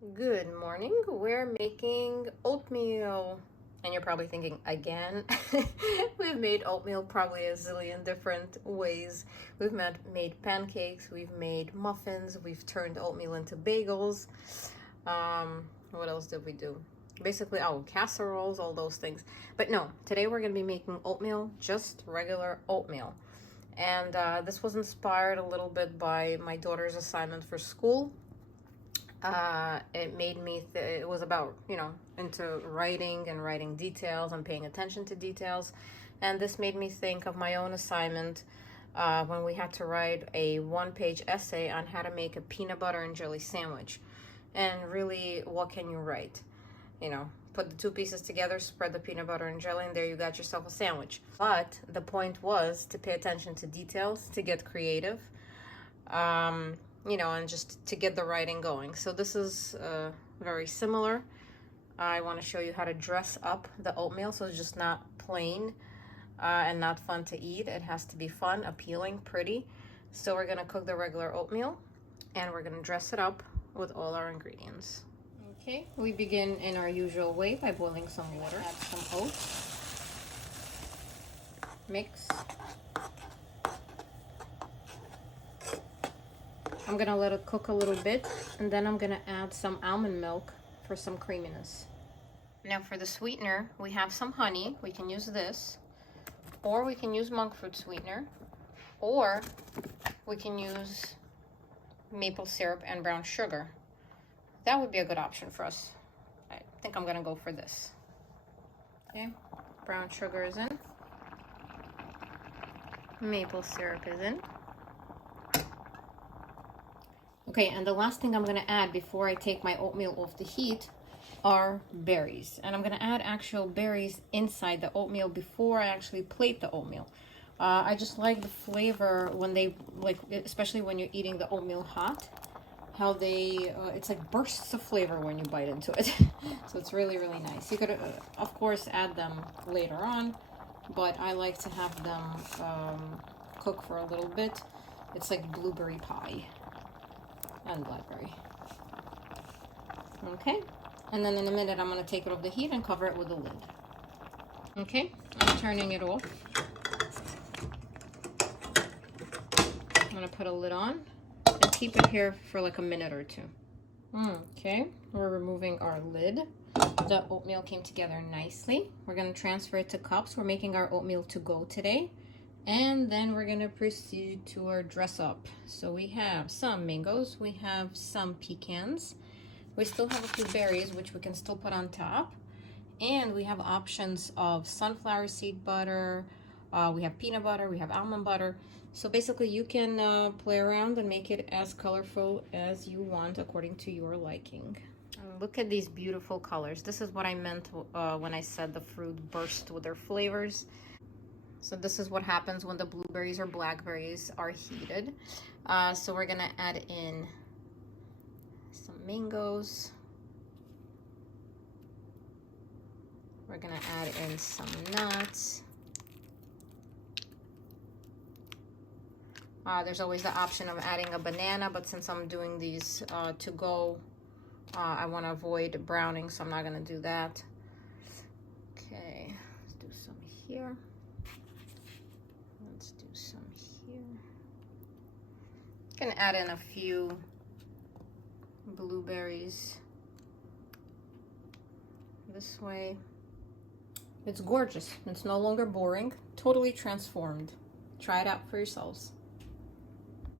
Good morning. We're making oatmeal. And you're probably thinking, again? We've made oatmeal probably a zillion different ways. We've made pancakes, we've made muffins, we've turned oatmeal into bagels. What else did we do? Basically, casseroles, all those things. But no, today we're going to be making oatmeal, just regular oatmeal. And this was inspired a little bit by my daughter's assignment for school. It made me, it was about, into writing and writing details and paying attention to details. And this made me think of my own assignment when we had to write a one-page essay on how to make a peanut butter and jelly sandwich. And really, what can you write? Put the two pieces together, spread the peanut butter and jelly, and there you got yourself a sandwich. But the point was to pay attention to details, to get creative. And just to get the writing going. So this is very similar. I want to show you how to dress up the oatmeal so it's just not plain and not fun to eat. It has to be fun, appealing, pretty. So we're going to cook the regular oatmeal and we're going to dress it up with all our ingredients. Okay, we begin in our usual way by boiling some water. Add some oats. Mix. I'm gonna let it cook a little bit, and then I'm gonna add some almond milk for some creaminess. Now for the sweetener, we have some honey. We can use this, or we can use monk fruit sweetener, or we can use maple syrup and brown sugar. That would be a good option for us. I think I'm gonna go for this. Okay, brown sugar is in. Maple syrup is in. Okay, and the last thing I'm going to add before I take my oatmeal off the heat are berries. And I'm going to add actual berries inside the oatmeal before I actually plate the oatmeal. I just like the flavor when they, especially when you're eating the oatmeal hot, how they, it's like bursts of flavor when you bite into it. So it's really, really nice. You could, of course, add them later on, but I like to have them cook for a little bit. It's like blueberry pie. And blackberry. Okay, and then in a minute I'm going to take it off the heat and cover it with a lid. Okay, I'm turning it off. I'm going to put a lid on and keep it here for like a minute or two. Okay, we're removing our lid. The oatmeal came together nicely. We're going to transfer it to cups. We're making our oatmeal to go today. And then we're going to proceed to our dress up. So we have some mangoes, we have some pecans, we still have a few berries which we can still put on top, and we have options of sunflower seed butter, we have peanut butter, we have almond butter. So basically you can play around and make it as colorful as you want according to your liking. Look at these beautiful colors. This is what I meant when I said the fruit burst with their flavors. So this is what happens when the blueberries or blackberries are heated. So we're gonna add in some mangoes. We're gonna add in some nuts. There's always the option of adding a banana, but since I'm doing these to go, I want to avoid browning, so I'm not gonna do that. Okay, let's do some here. Let's do some here. Gonna add in a few blueberries this way. It's gorgeous. It's no longer boring. Totally transformed. Try it out for yourselves.